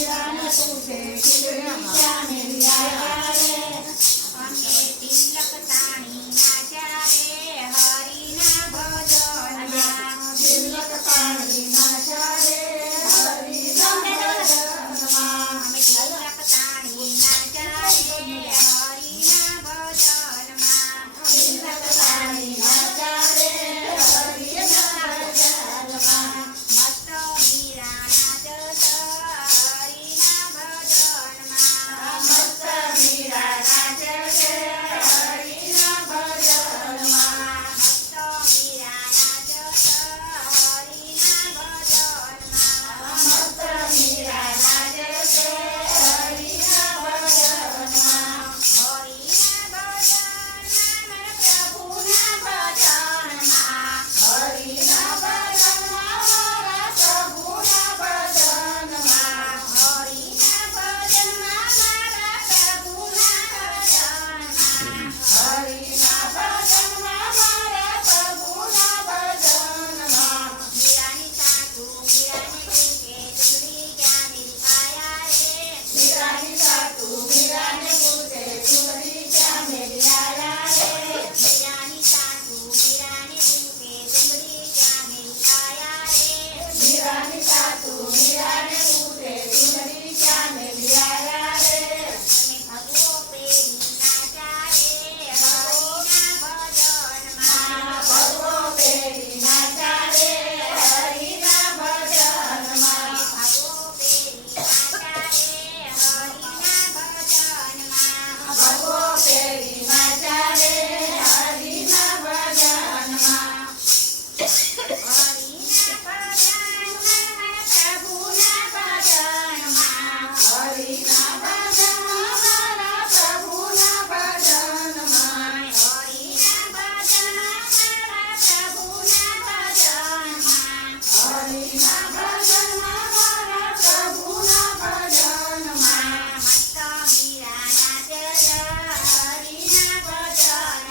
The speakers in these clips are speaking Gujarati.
મીરાને પૂછે ચૂંદડી ક્યાં મેલી આયા રે અમે તિલક તાણી નાચ્યા રે હરિના ભજનમાં તિલક તાણી નાચ્યા રે હરિના ભજનમાં અમે તિલક તાણી નાચ્યા રે હરિના ભજનમાં તિલક તાણી નાચ્યા રે હરિના ભજનમાં મસ્ત મીરા નાચત હરિના ભજનમાં મસ્ત મીરા નાચે છે હરિના ભજનમાં મસ્ત મીરા નાચત હરિના ભજનમાં મસ્ત મીરા નાચે છે હરિના ભજનમાં હરિના ભજનમાં પ્રભુના ભજનમાં હરિના ભજનમાં મારા પ્રભુના ભજનમાં હરિના ભજનમાં મારા પ્રભુના ભજનમાં હરિના ભજનમાં મારા પ્રભુના ભજનમાં મીરાની સાસુ મીરાને પૂછે ચૂંદડી ક્યાં મેલી આયા રે મીરાની સાસુ મીરાને પૂછે ચૂંદડી ક્યાં મેલી આયા રે મીરાની સાસુ મીરાને પૂછે ચૂંદડી ક્યાં મેલી આયા રે મીરાની સાસુ મીરાને પૂછે ચૂંદડી ક્યાં મેલી આયા રે તમે ભગવો પેરી નાચ્યા રે હરિના ભજનમાં ભગવો પેરી નાચ્યા રે હરિના ભજનમાં ભગવો પેરી નાચ્યા રે હરિના ભજનમાં ભગવો પેરી નાચ્યા રે હરિના ભજનમાં હરિના ભજનમાં પ્રભુના ભજનમાં હરિના ભજનમાં મારા પ્રભુના ભજનમાં મસ્ત મીરા નાચે હરિના ભજનમાં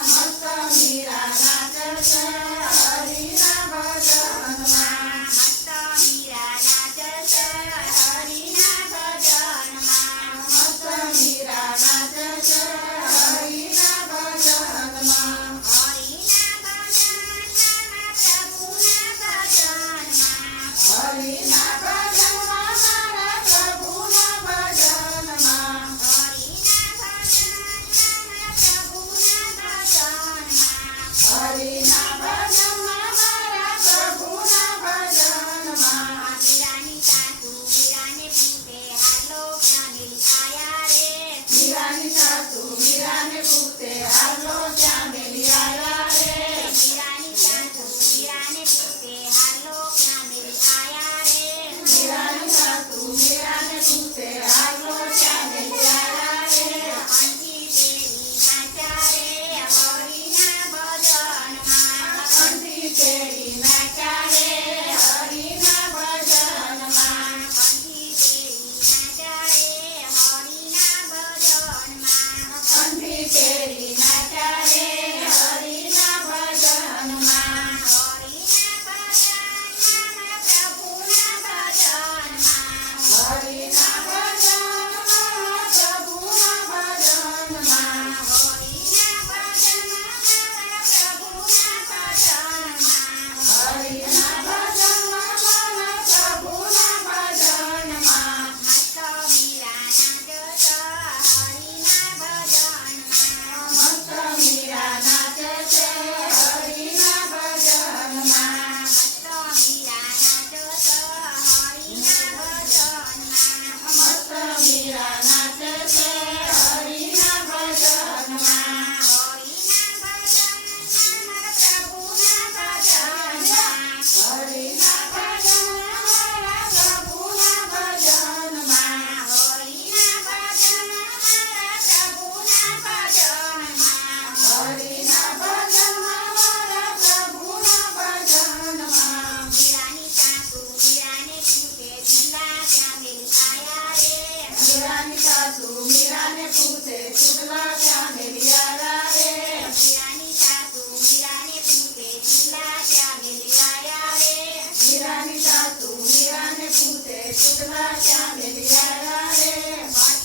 મસ્ત મીરા નાચે છે હરિના ભજનમાં મસ્ત મીરા નાચે હરિના ભજનમાં મસ્ત મીરા નાચે છે હરિના ભજનમાં હરિના ભજનમાં પ્રભુના ભજનમાં હરિના ભજનમાં મારા પ્રભુના ભજનમાં હરિના ભજનમાં પ્રભુના ભજનમાં હરિના ભજનમાં મારા પ્રભુના ભજનમાં મીરાની સાસુ મીરાને પૂછે હાલો ક્યાં મેલી આયા રે મીરાની સાસુ મીરાને પૂછે હાલો ક્યાં મેલી આયા રે મીરાની સાસુ મીરાને પૂછે હાલો ક્યાં મેલી આયા રે મીરાની સાસુ મીરાને પૂછે હાલો ક્યાં મેલી આયા રે અંજી તેરી નાચ્યા રે હરિના ભજનમાં કંઠી કેરી નાચ્યા રે હરિના ભજનમાં અંજી તેરી નાચ્યા રે હરિના ભજનમાં કંઠી કેરી નાચ્યા રે હરિના ભજનમાં હરિના ભજનમાં પ્રભુના ભજનમાં હરિના ભજનમાં મારા પ્રભુના ભજનમાં મસ્ત મીરા નાચે હરિના ભજનમાં મસ્ત મીરા નાચે છે હરિના ભજનમાં મસ્ત મીરા નાચે હરિના ભજનમાં મસ્ત મીરા નાચે પૂતળા શ્યામે બિરાયા રે. પાટ